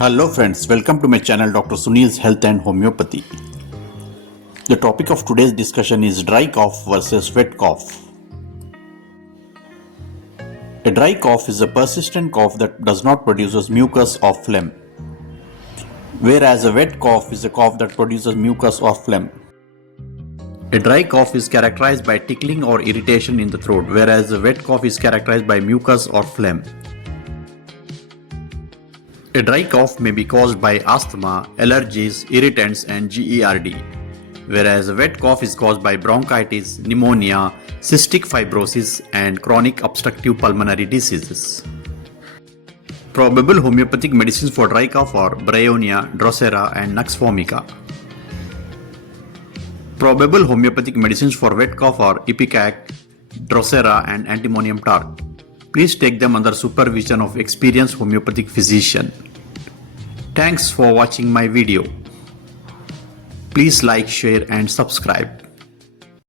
Hello friends, welcome to my channel Dr. Sunil's Health and Homeopathy. The topic of today's discussion is dry cough versus wet cough. A dry cough is a persistent cough that does not produce mucus or phlegm, whereas a wet cough is a cough that produces mucus or phlegm. A dry cough is characterized by tickling or irritation in the throat, whereas a wet cough is characterized by mucus or phlegm. A dry cough may be caused by asthma, allergies, irritants and GERD, whereas a wet cough is caused by bronchitis, pneumonia, cystic fibrosis and chronic obstructive pulmonary diseases. Probable homeopathic medicines for dry cough are Bryonia, Drosera and Nux vomica. Probable homeopathic medicines for wet cough are Ipecac, Drosera and Antimonium tart. Please take them under supervision of experienced homeopathic physician. Thanks for watching my video. Please like, share and subscribe.